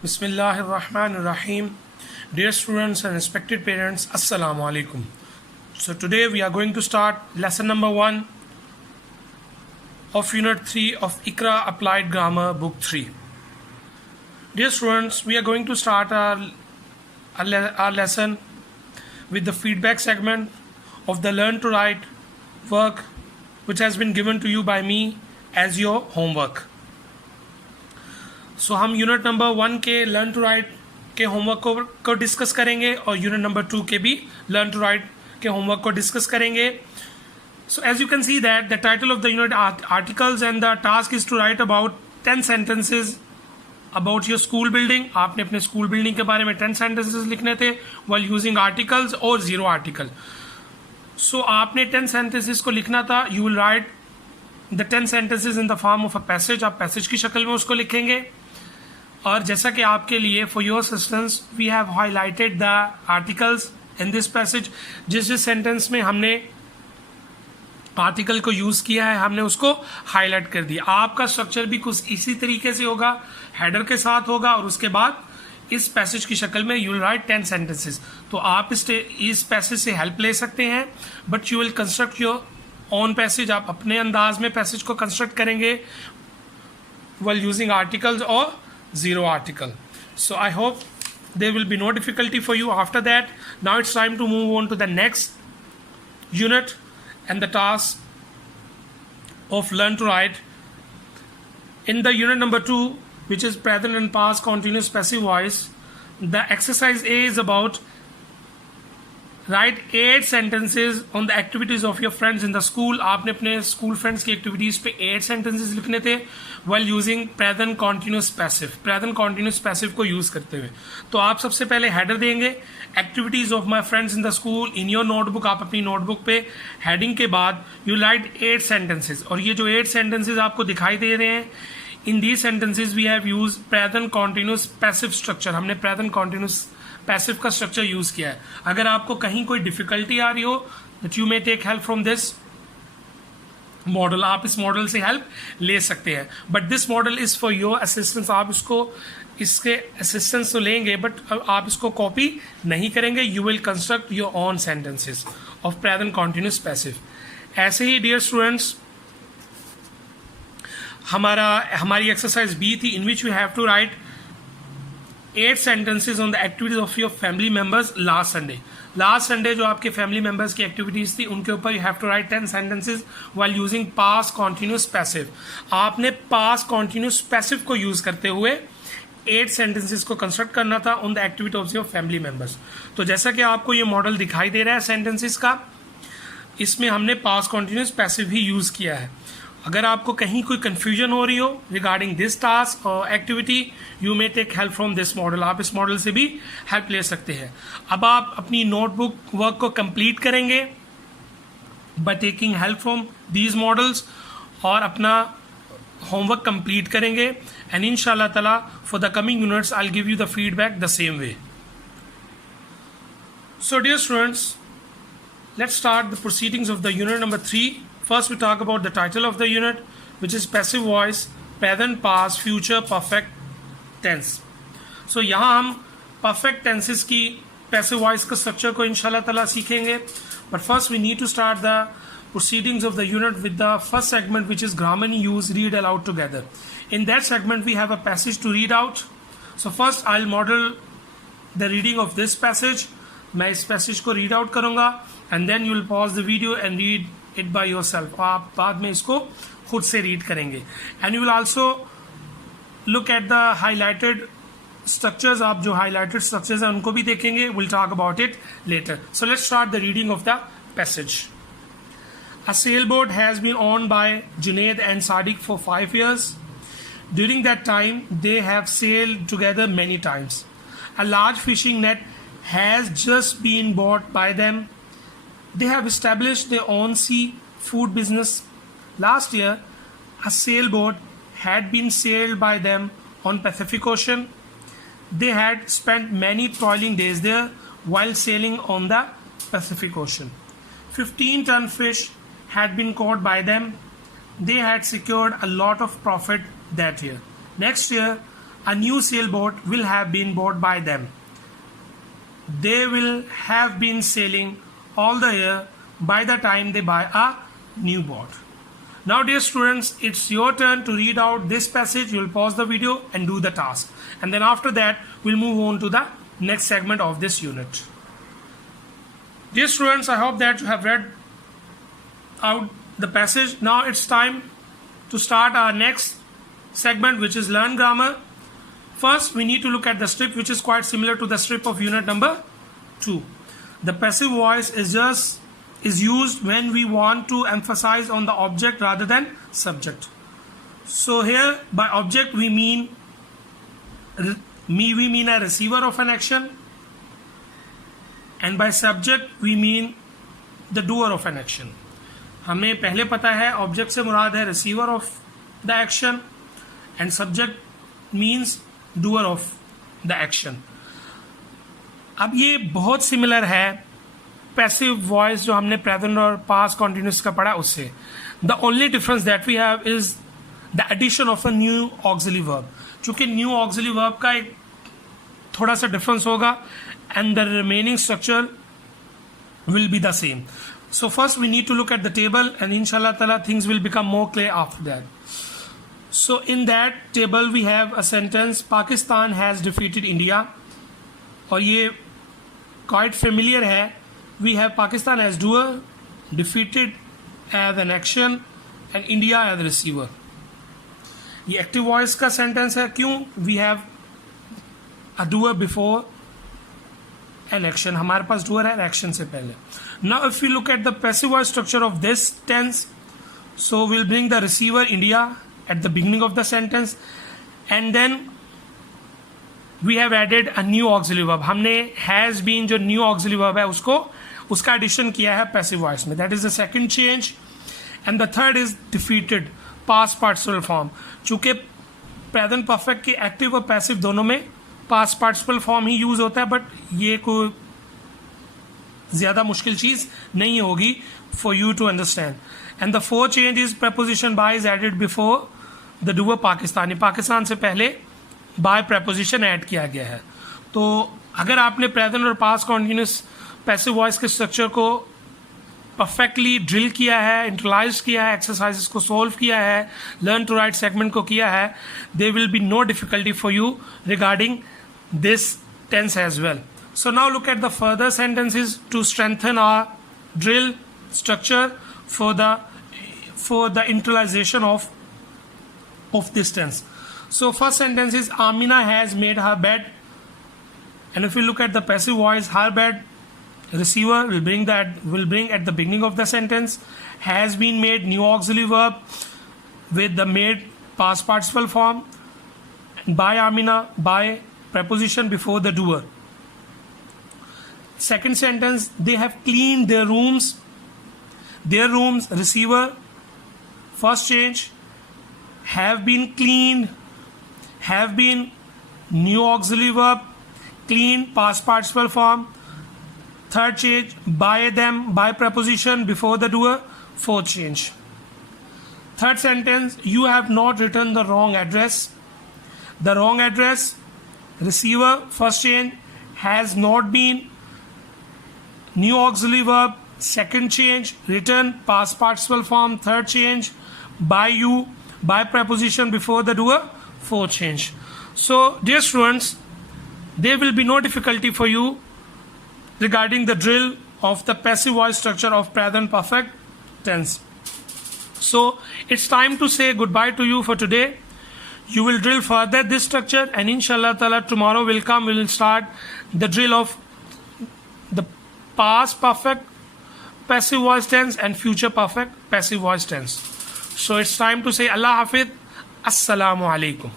Bismillahirrahmanirrahim. Dear students and respected parents, Assalamu alaikum. So today we are going to start lesson number 1 of unit 3 of Iqra Applied Grammar book 3. Dear students, we are going to start our lesson with the feedback segment of the Learn to Write work which has been given to you by me as your homework. सो हम unit number 1 के learn to write के homework को discuss करेंगे और unit number 2 के भी learn to write के homework को डिस्कस करेंगे. So as you can see that the title of the unit articles and the task is to write about 10 sentences about your school building. आपने अपने school building के बारे में 10 sentences लिखने थे व्हाइल यूजिंग आर्टिकल्स और 0 article. सो आपने 10 sentences को लिखना था. You will write the 10 sentences in the form of a passage. आप पैसेज की शक्ल में उसको लिखेंगे. और जैसा कि आपके लिए for your assistance we have highlighted the articles in this passage. जिस सेंटेंस में हमने आर्टिकल को यूज किया है हमने उसको हाईलाइट कर दिया. आपका स्ट्रक्चर भी कुछ इसी तरीके से होगा, हेडर के साथ होगा और उसके बाद इस पैसेज की शक्ल में यू विल राइट 10 सेंटेंसेस. तो आप इस पैसेज से हेल्प ले सकते हैं but you will construct your own passage. आप अपने अंदाज में पैसेज को कंस्ट्रक्ट करेंगे व्हाइल यूजिंग आर्टिकल्स और 0 article. So I hope there will be no difficulty for you after that. Now it's time to move on to the next unit and the task of learn to write. In the unit number 2, which is present and past continuous passive voice, the exercise A is about write 8 sentences on the activities of your friends in the school. आपने अपने school friends की activities पे 8 sentences लिखने थे while using present continuous passive. present continuous passive को use करते हुए. तो आप सबसे पहले हेडर देंगे activities of my friends in the school. In your notebook आप अपनी नोटबुक पे हेडिंग के बाद यू राइट 8 sentences. और ये जो 8 sentences आपको दिखाई दे रहे हैं in these sentences we have use present continuous passive structure. हमने present continuous पैसिव का स्ट्रक्चर यूज किया है. अगर आपको कहीं कोई डिफिकल्टी आ रही हो that you may take help from this model. आप इस मॉडल से हेल्प ले सकते हैं but this model is for your assistance. आप इसके असिस्टेंस तो लेंगे बट आप इसको कॉपी नहीं करेंगे. You will construct your own sentences of present continuous passive. ऐसे ही डियर स्टूडेंट्स हमारी एक्सरसाइज बी थी in which you have to write 8 sentences on the activities of your family members last Sunday. Last Sunday जो आपके family members की activities थी उनके ऊपर you have to write 10 sentences while using past continuous passive. आपने past continuous passive को use करते हुए 8 sentences को construct करना था on the activity of your family members. तो जैसा कि आपको ये मॉडल दिखाई दे रहा है sentences का, इसमें हमने past continuous passive ही यूज किया है. अगर आपको कहीं कोई कंफ्यूजन हो रही हो रिगार्डिंग दिस टास्क और activity you may take help from this model. आप इस मॉडल से भी हेल्प ले सकते हैं. अब आप अपनी नोटबुक वर्क को कंप्लीट करेंगे by taking help from these models और अपना होमवर्क कंप्लीट करेंगे एंड इंशाल्लाह ताला for the coming units I will give you the feedback the same way. So dear students let's start the proceedings of the unit number 3. First we talk about the title of the unit which is passive voice, present, past, future, perfect tense. So यहाँ हम perfect tenses की passive voice का structure को इंशाल्लाह ताला सीखेंगे. But first we need to start the proceedings of the unit with the first segment which is grammar in use, read aloud together. In that segment we have a passage to read out. So first I'll model the reading of this passage. मैं इस passage को read out करूँगा and then you will pause the video and read it by yourself. आप बाद में इसको खुद से रीड करेंगे and you will also look at the highlighted structures. आप जो highlighted structures हैं उनको भी देखेंगे. We'll talk about it later. So let's start the reading of the passage. A sailboat has been owned by Junaid and Sadiq for 5 years. During that time, they have sailed together many times. A large fishing net has just been bought by them. They have established their own seafood business. Last year, a sailboat had been sailed by them on Pacific Ocean. They had spent many toiling days there while sailing on the Pacific Ocean. 15-ton fish had been caught by them. They had secured a lot of profit that year. Next year, a new sailboat will have been bought by them. They will have been sailing all the year by the time they buy a new boat. Now dear students, it's your turn to read out this passage. You'll pause the video and do the task, and then after that we'll move on to the next segment of this unit. Dear students, I hope that you have read out the passage. Now it's time to start our next segment, which is learn grammar. First we need to look at the strip, which is quite similar to the strip of unit number 2. The passive voice is used when we want to emphasize on the object rather than subject. So here by object we mean a receiver of an action, and by subject we mean the doer of an action. हमें पहले पता है object से मुराद है receiver of the action and subject means doer of the action. अब ये बहुत similar है पैसिव वॉइस जो हमने प्रेजेंट और पास्ट कॉन्टिन्यूस का पढ़ा उससे. The only difference that we have is the addition of a new auxiliary verb. चूंकि न्यू ऑक्सिलरी वर्ब का एक थोड़ा सा डिफरेंस होगा and the remaining structure will be the same. So first we need to look at the table, and inshallah ta'ala things will become more clear after that. So in that table we have a sentence, Pakistan has defeated India, और ये quite familiar है. We have Pakistan as doer, defeated as an action, and India as receiver. ये active voice का sentence है. क्यों? We have a doer before an action. हमारे पास doer है action से पहले. Now if we look at the passive voice structure of this tense, so we'll bring the receiver India at the beginning of the sentence, and then we have added a new auxiliary verb. हमने has been जो new auxiliary verb है उसका addition किया है passive voice में. That is the second change. And the third is defeated, past participle form. चूँकि present perfect के active और passive दोनों में past participle form ही यूज होता है, बट ये कोई ज़्यादा मुश्किल चीज़ नहीं होगी for you to understand. And the fourth change is preposition by is added before the doer Pakistani. Pakistan से पहले by preposition ऐड किया गया है. तो अगर आपने प्रेजेंट और पास्ट कॉन्टिन्यूस पैसिव वॉइस के स्ट्रक्चर को परफेक्टली ड्रिल किया है, इंटरलाइज किया है, एक्सरसाइजेस को सोल्व किया है, लर्न टू राइट सेगमेंट को किया है, there will be no difficulty for you regarding this tense as well. So now look at the further sentences to strengthen our drill structure for the internalization of this tense. So first sentence is Amina has made her bed, and if we look at the passive voice, her bed, receiver will bring at the beginning of the sentence. Has been made, new auxiliary verb with the made past participle form. By Amina, by preposition before the doer. Second sentence, they have cleaned their rooms. Their rooms, receiver, first change. Have been cleaned, have been new auxiliary verb, clean past participle form. Third change, by them, by preposition before the doer, fourth change. Third sentence, you have not written the wrong address. The wrong address, receiver, first change, has not been, new auxiliary verb, second change, written past participle form, third change, by you, by preposition before the doer, fourth change. So dear students, there will be no difficulty for you regarding the drill of the passive voice structure of present perfect tense. So it's time to say goodbye to you for today. You will drill further this structure, and inshallah ta'ala tomorrow will come, we will start the drill of the past perfect passive voice tense and future perfect passive voice tense. So it's time to say Allah Hafid, Assalamu alaikum.